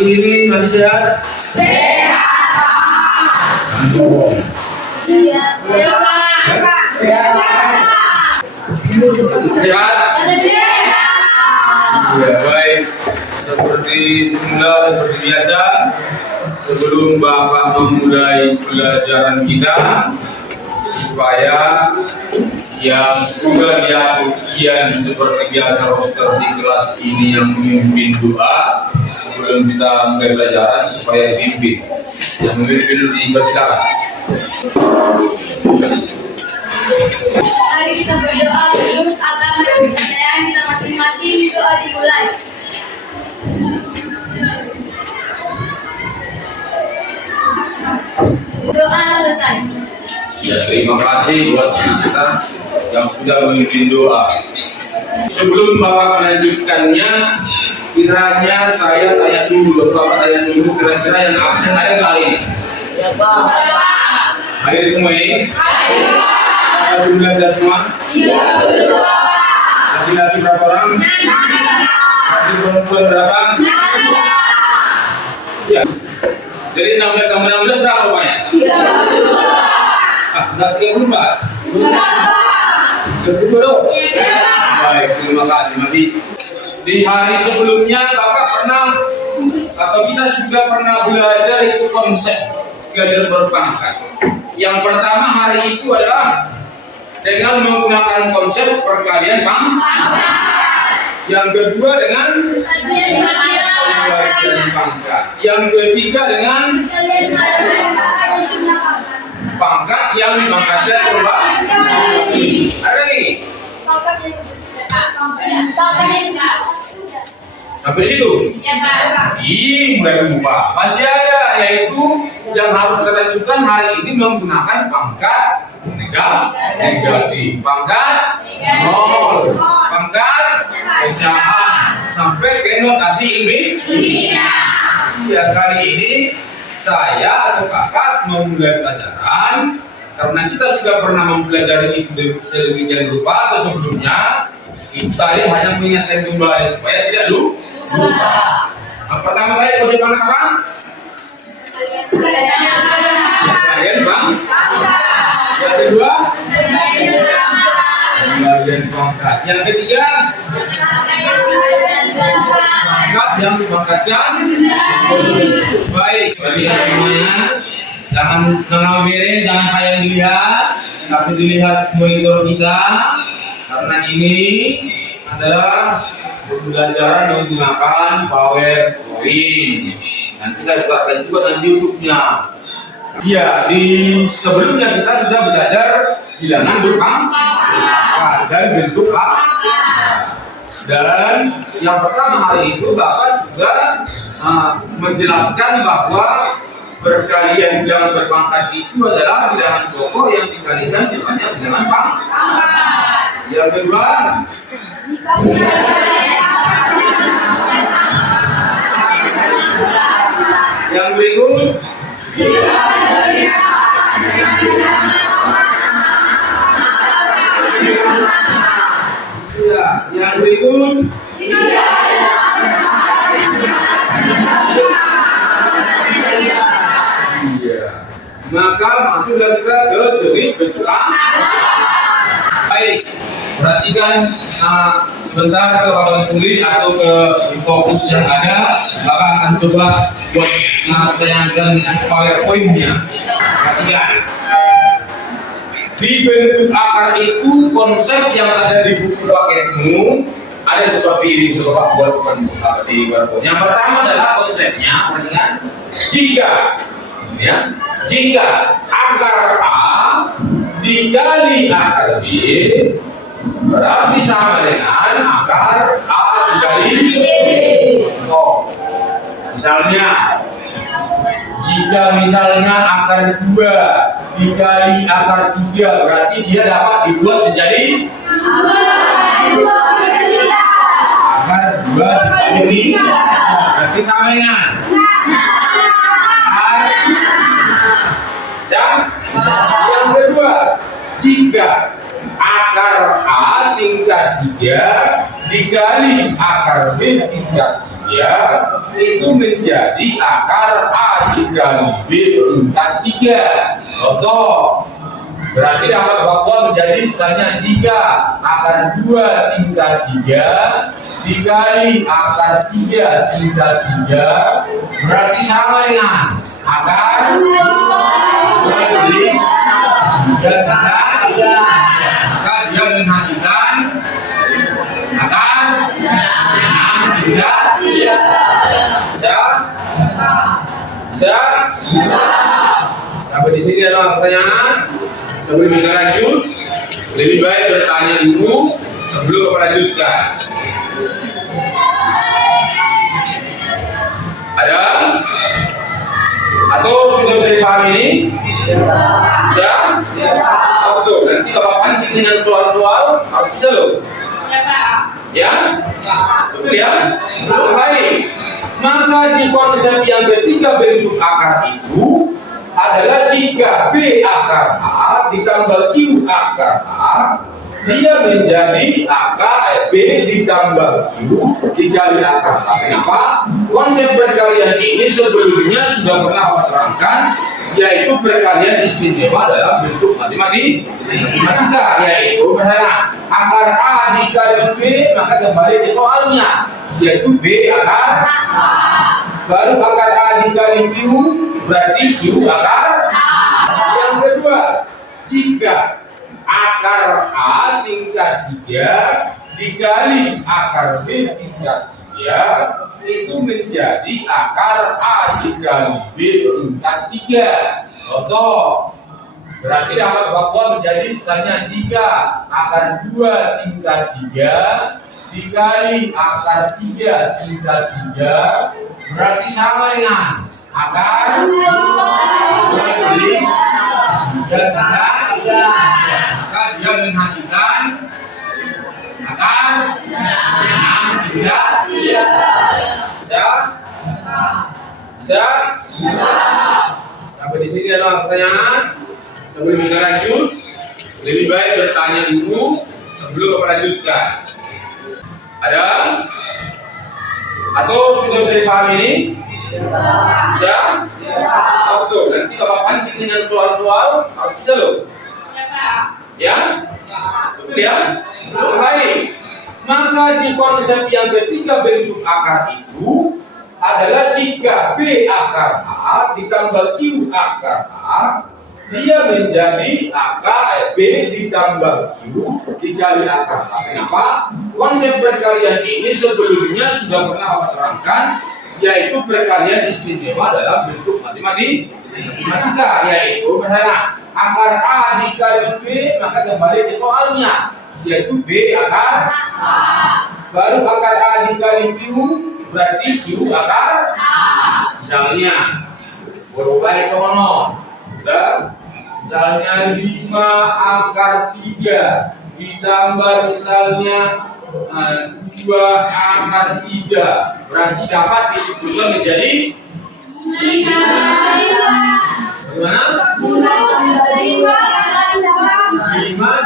pagi ini masih sehat? Sehat. Ya, baik. Seperti biasa, sebelum Bapak memulai pelajaran kita, supaya yang sudah diatur Ian seperti biasa roster di kelas ini yang memimpin doa sebelum kita mulai pelajaran supaya dipimpin. Yang memimpin dipersilakan. Mari kita berdoa menurut agama dan kepercayaan kita masing-masing. Doa dimulai. Doa selesai. Ya, terima kasih buat kita yang sudah memimpin doa. Sebelum Bapak melanjutkannya, kiranya saya tanya dulu, Bapak tanya dulu kira-kira yang absen ada nggak ini? Ya, Pak. Ada semua ini? Ada jumlahnya semua? Iya, betul. Laki-laki berapa orang? Laki perempuan berapa? Ya. Jadi 16 tambah 16 berapa Bapaknya? Iya, betul. Enggak 34? Betul dong? Baik, terima kasih. Masih di hari sebelumnya Bapak pernah atau kita sudah pernah belajar itu konsep belajar berpangkat. Yang pertama hari itu adalah dengan menggunakan konsep perkalian pangkat. Yang kedua dengan pembagian pangkat. Yang ketiga dengan pangkat yang dipangkatkan kembali. Ada lagi? Sampai situ? Ih, mulai lupa. Masih ada, yaitu yang harus kita lakukan hari ini menggunakan pangkat negatif. Pangkat nol. Pangkat pecahan. Sampai ke notasi ilmiah. Ya, kali ini saya atau kakak memulai pelajaran karena kita sudah pernah mempelajari itu sedemikian rupa atau sebelumnya. Kita ini hanya mengingatkan kembali supaya tidak lupa. Yang pertama kali konsep mana apa? Pembagian pangkat. Yang kedua? Pembagian pangkat. Yang ketiga? Pangkat yang dipangkatkan. Baik, lihat semuanya. Jangan bere, jangan kayak dilihat, tapi dilihat monitor kita. Karena ini adalah pembelajaran menggunakan PowerPoint. Nanti saya buatkan juga di YouTube-nya. Iya, di sebelumnya kita sudah belajar bilangan berpangkat dan bentuk pangkat. Dan yang pertama hari itu Bapak sudah menjelaskan bahwa perkalian bilangan berpangkat itu adalah bilangan pokok yang dikalikan sifatnya bilangan pangkat. Yang kedua, yang berikut, ya, yang berikut, maka masuklah kita ke jenis bentuk baik. Perhatikan sebentar ke papan tulis atau ke fokus yang ada. Maka akan coba buat tayangkan PowerPoint-nya. Perhatikan. Di bentuk akar itu konsep yang ada di buku paketmu ada seperti ini. Coba buat di PowerPoint. Yang pertama adalah konsepnya. Perhatikan. Jika akar A dikali akar B berarti sama dengan akar A dikali B. Misalnya, jika akar 2 dikali akar 3 berarti dia dapat dibuat menjadi akar 2 dikali 3 berarti sama dengan yang kedua, jika akar A tingkat 3 dikali akar B tingkat 3 itu menjadi akar A dikali B tingkat 3. Contoh, berarti dapat bahwa menjadi misalnya jika akar 2 tingkat 3 dikali akar 3 tingkat 3 berarti sama dengan akar 2 kali 3 tingkat 3. Maka dia menghasilkan akar 6 tingkat 3. Bisa? Sampai di sini adalah pertanyaan. Sebelum kita lanjut, lebih baik bertanya dulu sebelum kita lanjutkan. Ada? Atau sudah bisa dipahami ini? Bisa? Oh, betul. Nanti Bapak pancing dengan soal-soal harus bisa loh. Ya? Betul ya? Baik. Maka di konsep yang ketiga bentuk akar itu adalah jika B akar A ditambah Q akar A, dia menjadi akar B ditambah Q dikali akar A. Kenapa? Konsep perkalian ini sebelumnya sudah pernah saya terangkan, yaitu perkalian istimewa dalam bentuk matematika, yaitu misalnya akar A dikali B, maka kembali ke soalnya, yaitu B akar A. Baru akar A dikali Q berarti Q akar A. Yang kedua, jika akar A tingkat 3 dikali akar B tingkat 3 itu menjadi akar A dikali B tingkat 3. Contoh, berarti dapat bahwa menjadi misalnya jika akar 2 tingkat 3 dikali akar 3 tingkat 3 berarti sama dengan akar 2 kali 3 tingkat 3. Maka dia menghasilkan akar 6 tingkat 3. Bisa? Sampai di sini adalah pertanyaan. Sebelum kita lanjut, lebih baik bertanya dulu sebelum kita lanjutkan. Ada? Atau sudah bisa dipahami ini? Bisa? Oh, betul. Nanti Bapak pancing dengan soal-soal harus bisa loh. Ya? Betul ya? Baik. Maka di konsep yang ketiga bentuk akar itu adalah jika B akar A ditambah Q akar A, dia menjadi akar B ditambah Q dikali akar A. Kenapa? Konsep perkalian ini sebelumnya sudah pernah saya terangkan, yaitu perkalian istimewa dalam bentuk matematika, yaitu misalnya akar A dikali B, maka kembali ke soalnya, yaitu B akar A. Baru akar A dikali Q berarti Q akar A. Misalnya berubah sono, misalnya 5 akar 3 ditambah misalnya 2 akar 3 berarti dapat disebutkan menjadi bagaimana? 5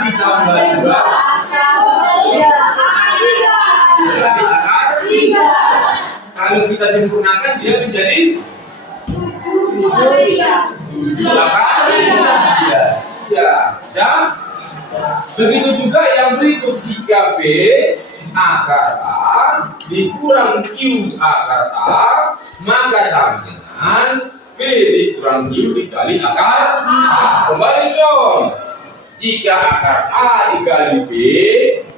ditambah 2 berarti akar 3. Kalau kita sempurnakan dia menjadi 7 akar 3. Ya, begitu juga yang berikut, jika B akar A dikurang Q akar A, maka sama dengan B dikurang Q dikali akar A. Kembali dong, jika akar A dikali B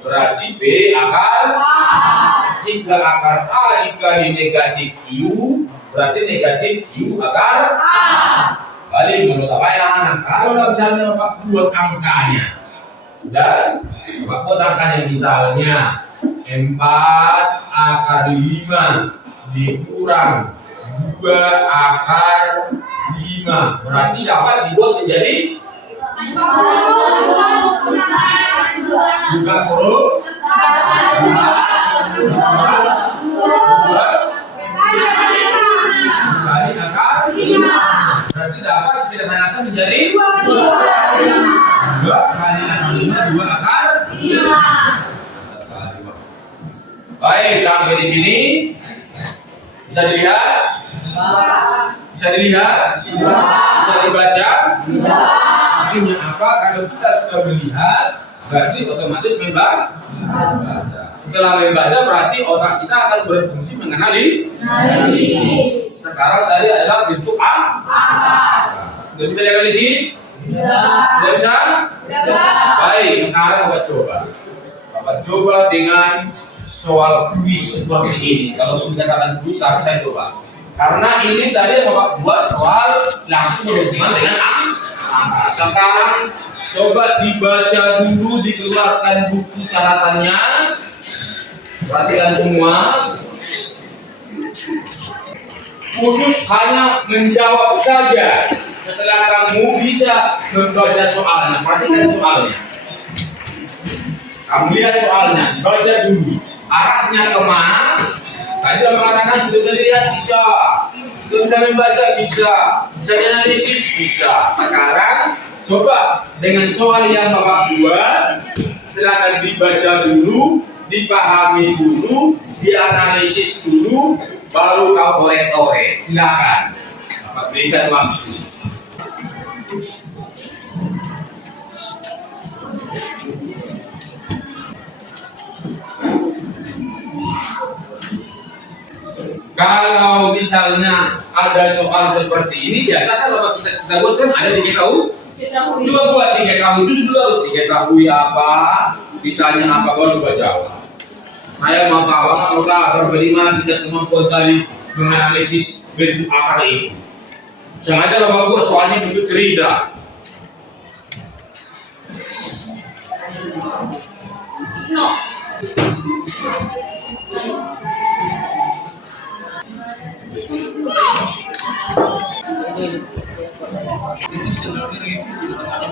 berarti B akar A. Jika akar A dikali negatif Q berarti negatif Q akar A. Balik menurut apa ya anak? Kalau misalnya Bapak buat angkanya, dan Bapak buat angkanya misalnya 4 akar 5 dikurang 2 akar 5 berarti dapat dibuat menjadi buka huruf 2 kali akar 5 berarti dapat disederhanakan menjadi 2 kali akar 5 2 akar 5. Baik, sampai di sini Bisa dilihat? Bisa dilihat? Bisa dibaca? Artinya apa? Kalau kita sudah melihat, berarti otomatis membaca. Setelah membaca, berarti otak kita akan berfungsi mengenali. Sekarang tadi adalah bentuk A. Sudah bisa dianalisis? Sudah bisa? Baik, sekarang Bapak coba. Bapak coba dengan soal kuis seperti ini. Kalau dikatakan kuis, tapi saya coba. Karena ini tadi Bapak buat soal langsung berhubungan dengan angka. Sekarang coba dibaca dulu, dikeluarkan buku catatannya. Perhatikan semua. Khusus hanya menjawab saja. Setelah kamu bisa membaca soalnya, perhatikan soalnya. Kamu lihat soalnya, baca dulu. Arahnya kemana? Tadi sudah mengatakan sudah bisa dilihat, bisa. Sudah bisa membaca, bisa. Bisa dianalisis, bisa. Sekarang coba dengan soal yang Bapak buat, silakan dibaca dulu, dipahami dulu, dianalisis dulu, baru kau korek-korek. Silakan. Bapak berikan waktu. Kalau misalnya ada soal seperti ini, biasa kan Bapak kita buat kan ada diketahui. Coba buat diketahui itu dulu harus diketahui apa, ditanya apa baru Bapak jawab. Saya mau tahu apakah bagaimana tidak kemampuan tadi menganalisis bentuk akar ini. Sengaja Bapak buat soalnya bentuk cerita. No.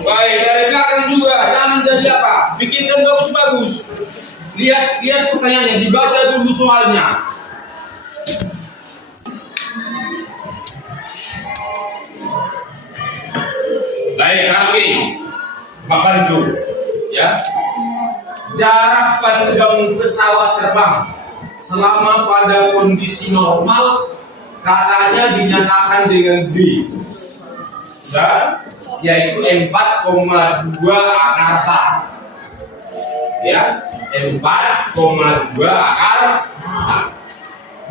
Baik, dari belakang juga jangan jadi apa? Bikinkan bagus-bagus. Lihat pertanyaannya, dibaca dulu soalnya. Baik, sekarang ini Bapak bantu, ya. Jarak pandang pesawat terbang selama pada kondisi normal katanya dinyatakan dengan D, yaitu 4,2 akar, ya, 4,2 akar,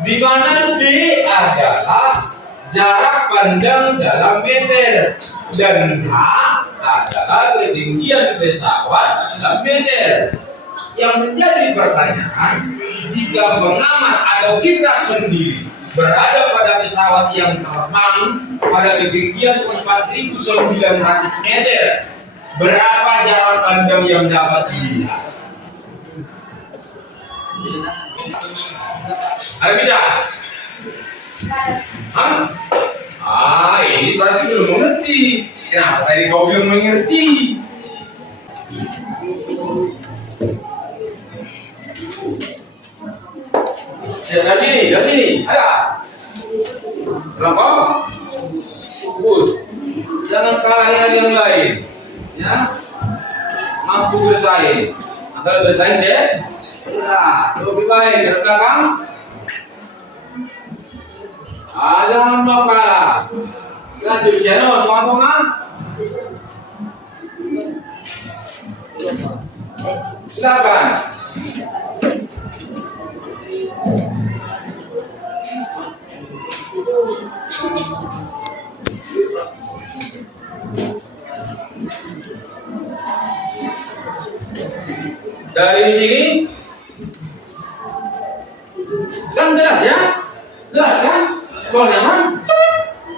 di mana D adalah jarak pandang dalam meter dan H adalah ketinggian pesawat dalam meter. Yang menjadi pertanyaan, jika pengamat atau kita sendiri berada pada pesawat yang terbang pada ketinggian 4.900 meter, berapa jarak pandang yang dapat dilihat? Ada bisa? Hah? Ini berarti belum mengerti. Kenapa tadi kau belum mengerti? Dari sini, ada. Berapa? Fokus. Jangan kalah dengan yang lain, ya. Mampu bersaing. Antara bersaing saya, lebih baik dari belakang. Jangan mau kalah. Lanjut channel, teman-teman. Silakan. Dari sini kan jelas ya, jelas kan? Soalnya kan,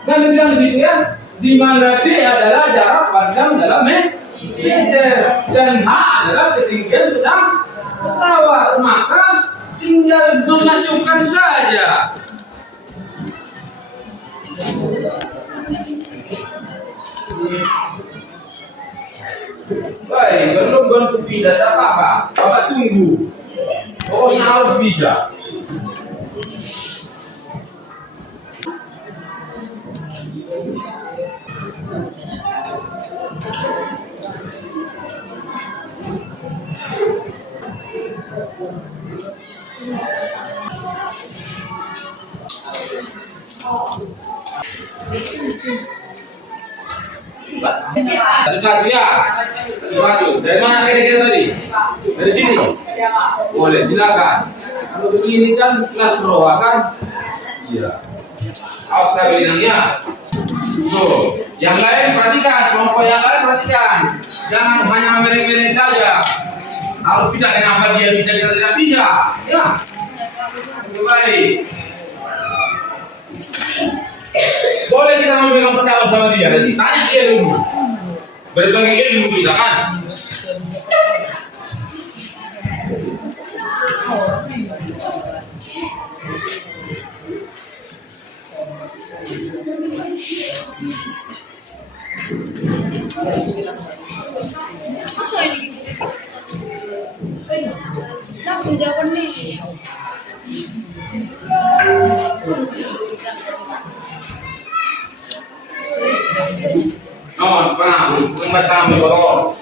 dan dibilang di situ ya, di mana D adalah jarak pandang dalam meter dan H adalah ketinggian pesawat, maka tinggal memasukkan saja. Baik, belum bantu bisa, tak apa-apa. Bapak tunggu. Pokoknya harus bisa. Satu satu ya. Maju. Dari mana kira-kira tadi? Dari sini. Boleh, silakan. Kalau begini kan kelas bawah kan? Iya. Awas kabinannya. Tuh, yang lain perhatikan, kelompok yang lain perhatikan. Jangan hanya mereng-mereng saja. Harus bisa, kenapa dia bisa kita tidak bisa? Ya. Baik. Boleh kita memberikan pendapat sama dia nanti. Tanya dia dulu. Berbagi ilmu kita kan. Langsung jawab nih. Non, pernah, tempat kami kotor.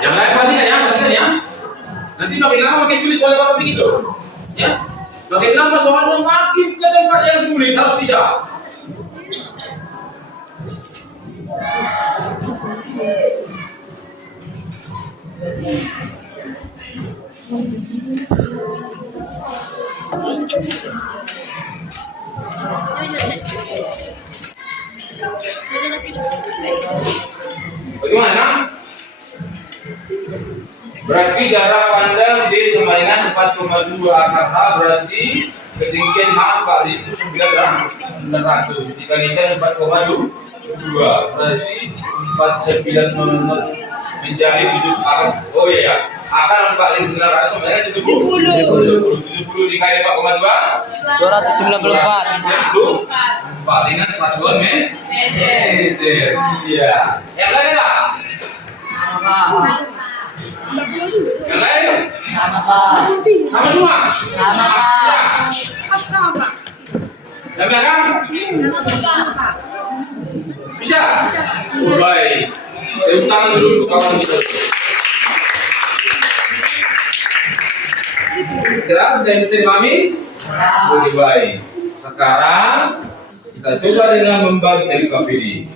Yang lain perhatikan ya. Nanti makin lama makin sulit oleh bapak begitu. Ya, makin lama soalnya makin ke tempat yang sulit harus bisa. Bagaimana? Berarti jarak pandang D sama dengan 4,2 akar H berarti ketinggian H 4.900 dikalikan 4,2 berarti 49 menjadi 7 akar. Oh iya, akar 4.900 sama dengan 70 dikali 4,2 294. 4 dengan satuan meter. Iya. Yang lain enggak? Yang lain? Sama Pak. Sama semua? Sama Pak. Apa? Yang belakang? Bisa? Oh, baik. Tepuk tangan dulu untuk kawan kita. Kira bisa dipahami? Lebih baik. Sekarang kita coba dengan membagi dari KPD.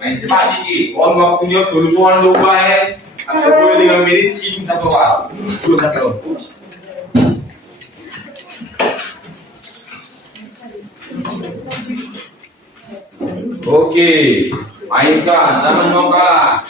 Main cepat sedikit. Orang waktunya dulu soal lu baik. Asal boleh 5 menit sih bisa soal. Dulu sampai lo. Oke, mainkan, jangan mau kalah.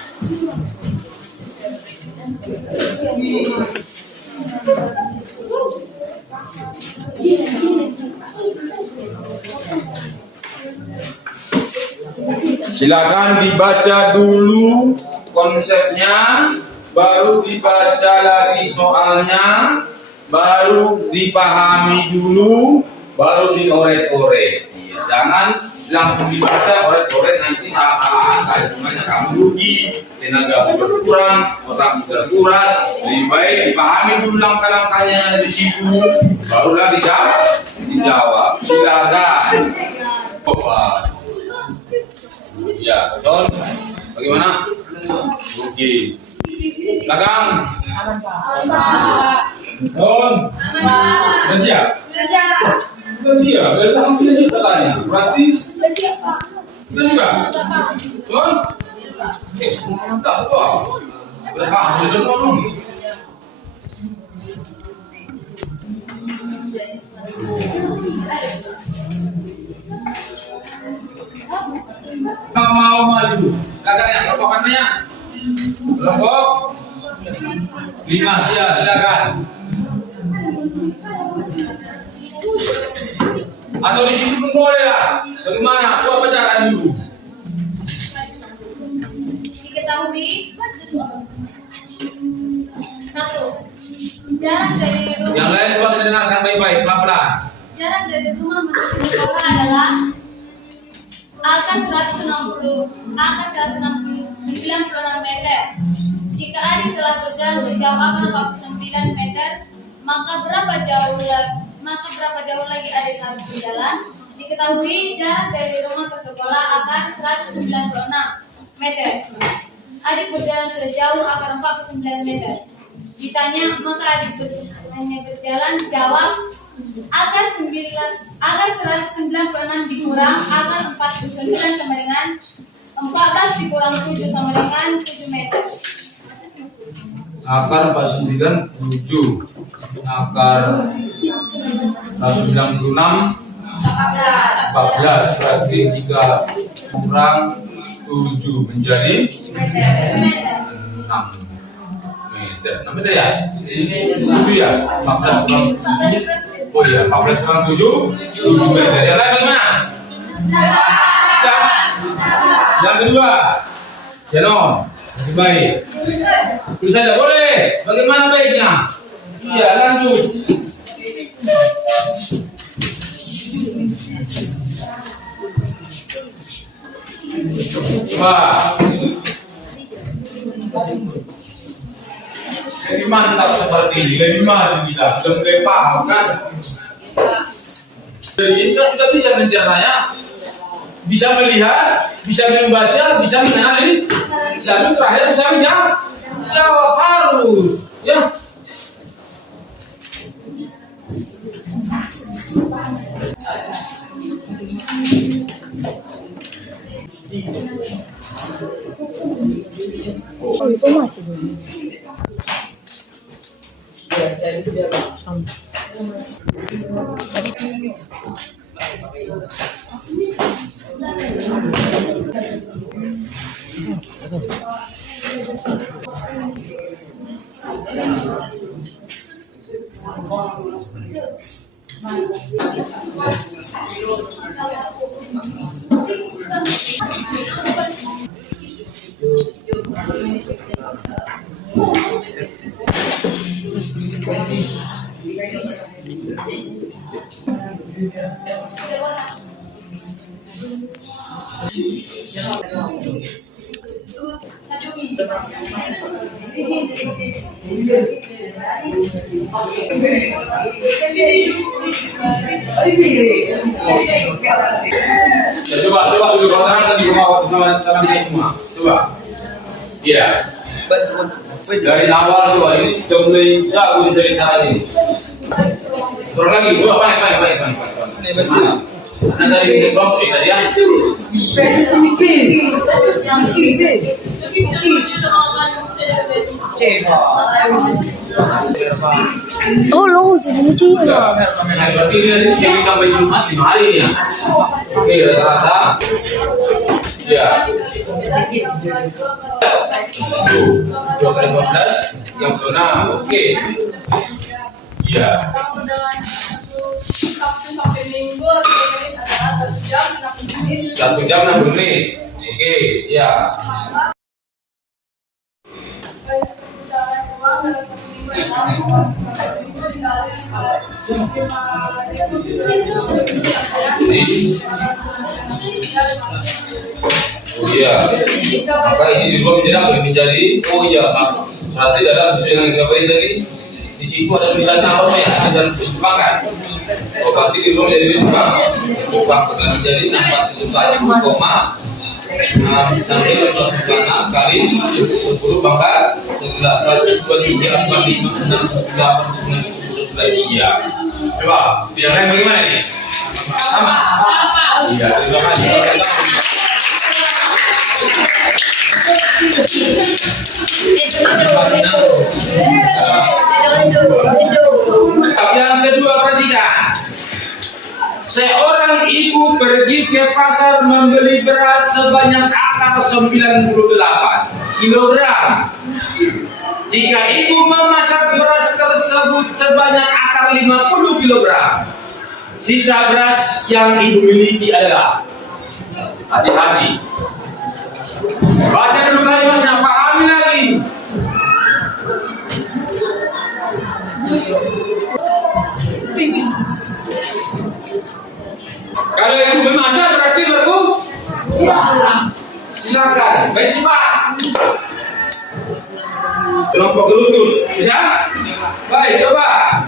Silakan dibaca dulu konsepnya, baru dibaca lagi soalnya, baru dipahami dulu, baru diorek-orek. Iya, jangan langsung dibaca orek-orek nanti salah-salah kayak semuanya kamu rugi, tenaga berkurang, otak berkuras. Lebih baik dipahami dulu langkah-langkahnya yang ada di situ, barulah dijawab. Silakan. Ya, John, bagaimana? Oke. Belakang. John. Sudah siap? Sudah siap. Dari belakang bisa siap tanya. Berarti Sudah siap, Pak. sudah juga. John. Tak soal. Berhak sudah ngomong. Kalau mau maju, belakangnya kelompokannya. Kelompok 5, ya silakan. Atau di situ pun boleh lah. Bagaimana? Gua bacakan dulu. Diketahui 1. Jarak dari rumah. Yang lain coba kita dengarkan baik-baik, pelan-pelan. Jarak dari rumah menuju sekolah adalah angka 196 meter. Jika adik telah berjalan sejauh akan 49 meter, maka berapa jauh lagi adik harus berjalan? Diketahui jarak dari rumah ke sekolah akan 196 meter. Adik berjalan sejauh akan 49 meter. Ditanya, maka adik hanya berjalan, jawab agar 196 dikurang akan 49 sama dengan 14 dikurang 7 sama dengan 7 meter. Akar 49 7. Akar 96 14. Berarti 3 kurang 7 menjadi 6 meter. 6 meter ya? 7 ya? 14 kurang 7. Oh iya, 14 kurang 7 meter. Yang lain bagaimana? Yang kedua, Janon, lebih baik. Tulis saja boleh. Bagaimana baiknya? Iya, lanjut. Wah, lebih mantap seperti ini, lebih maju kita, sudah mulai paham kan? Dari sini kan kita bisa mencernanya, bisa melihat, bisa membaca, bisa mengenali, lalu terakhir bisa menjawab harus, ya. Ya, coba dulu kau terangkan di rumah teman-teman semua. Coba. Iya. Dari awal coba ini sudah mulai jago di cerita ini. Turun lagi, coba baik. Nah, dari kelompok tadi ya. Oh, lo jadi Ya, berarti ini sampai Jumat 5 hari ini ya. Oke, rata-rata. Ya. 12 yang benar. Oke. Iya. Satu jam 60 menit. Oke, ya. Oh iya, maka ini juga menjadi oh iya, berarti dalam sesuai dengan kita beri tadi di situ ada tulisan nomornya dan sepakat. Oh berarti di rumah jadi tukang menjadi 471 koma 6 kali 10 pangkat 11 23 45 6 9 10 iya. Coba, yang lain bagaimana ini? Sama. Iya, terima kasih. Yang kedua, perhatikan. Seorang ibu pergi ke pasar membeli beras sebanyak akar 98 kilogram. Jika ibu memasak beras tersebut sebanyak akar 50 kilogram, sisa beras yang ibu miliki adalah, hati-hati. Baca dulu kalimatnya, pahami lagi. Kalau ibu memasak berarti berkurang. Silakan, baik cepat. berlutut. Bisa? Baik, coba.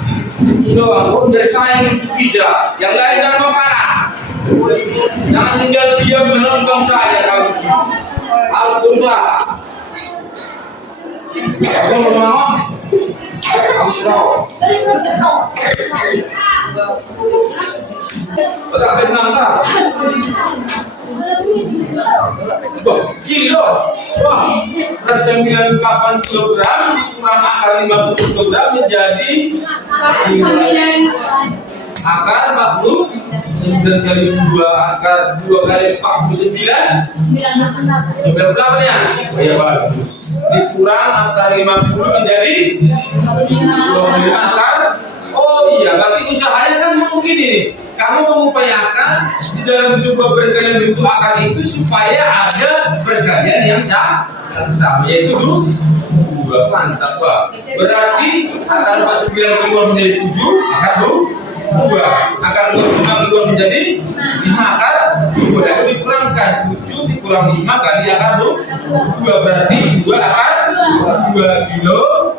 Doang, desain bijak. Yang lain jangan mau kalah. Jangan tinggal diam menonton saja kamu. Harus berusaha. Kamu mau? Kamu tahu. Betul tenang tak? Wah, kilo. Wah, 98 kilogram dikurang akar 50 kilogram menjadi akar 40. 9 kali 2 akar 2 kali 49. Berapa ya? Ya bagus. Dikurang akar 50 menjadi 25 akar. Oh iya, berarti usahanya kan mungkin ini. Kamu mengupayakan di dalam sebuah perkalian bentuk akar itu supaya ada perkalian yang sama, yaitu 2. Mantap, Pak. Berarti akar 49 keluar menjadi 7, akar 2. Akar 26 keluar menjadi 5 akar 2. Itu dikurangkan 7 dikurang 5 kali akar 2. Berarti 2 akar 2 kilogram.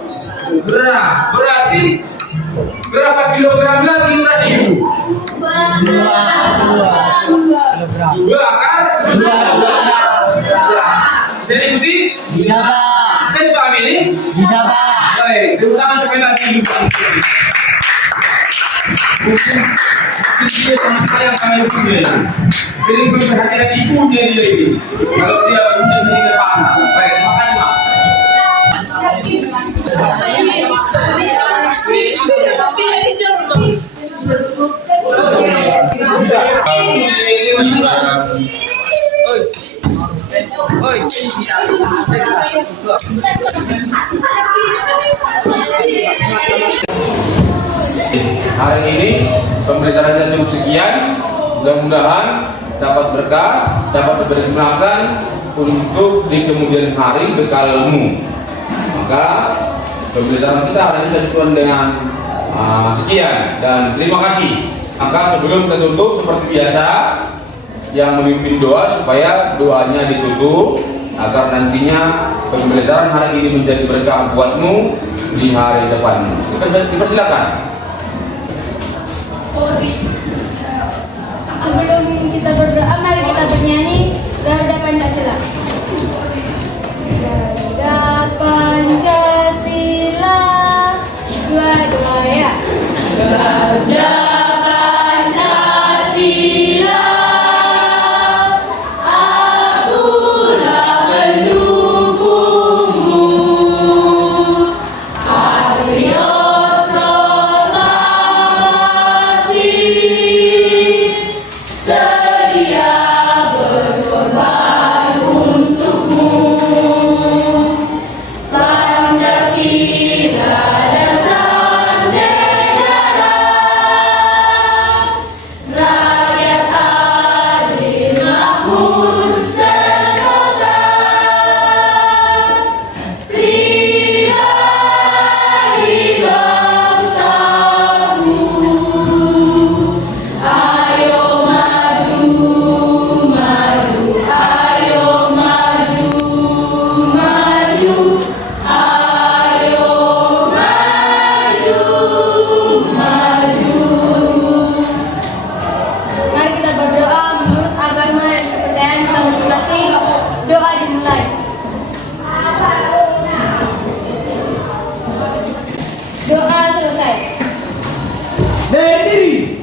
Berarti berapa kilogram lagi beras ibu? 2 akar 2. Bisa ikuti? Bisa Pak. Bisa dipahami ini? Bisa Pak. Baik, tepuk tangan sekali lagi. Mungkin dia sangat sayang sama ibunya. Sering memperhatikan ibunya dia ini. Kalau dia ibunya tidak paham. Baik, makasih Pak. Hari ini pembelajarannya cukup sekian. Mudah-mudahan dapat berkah, dapat dipergunakan untuk di kemudian hari bekalmu. Maka pembelajaran kita hari ini kita cukup dengan sekian dan terima kasih. Maka sebelum kita tutup seperti biasa, yang memimpin doa supaya doanya ditutup agar nantinya pembelajaran hari ini menjadi berkah buatmu di hari depan. Dipersilakan. Sebelum kita berdoa, mari kita bernyanyi Garda Pancasila. Garda Pancasila, dua-dua ya. Garda Pancasila, akulah pendukungmu. Patriot proklamasi, sedia berkorban untukmu. Pancasila dasar negara, rakyat adil makmur sentosa. Pribadi bangsamu, ayo maju, maju, ayo maju, maju, ayo maju, maju. Mari kita berdoa menurut agama dan kepercayaan kita masing-masing. Doa dimulai. Doa selesai. Berdiri.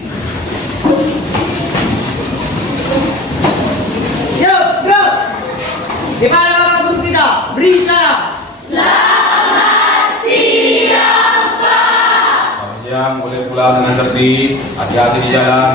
Yuk, bro. Gimana Bapak Guru kita? Beri isyarat. Selamat siang, Pak. Selamat siang, boleh pulang dengan tertib, hati-hati di jalan.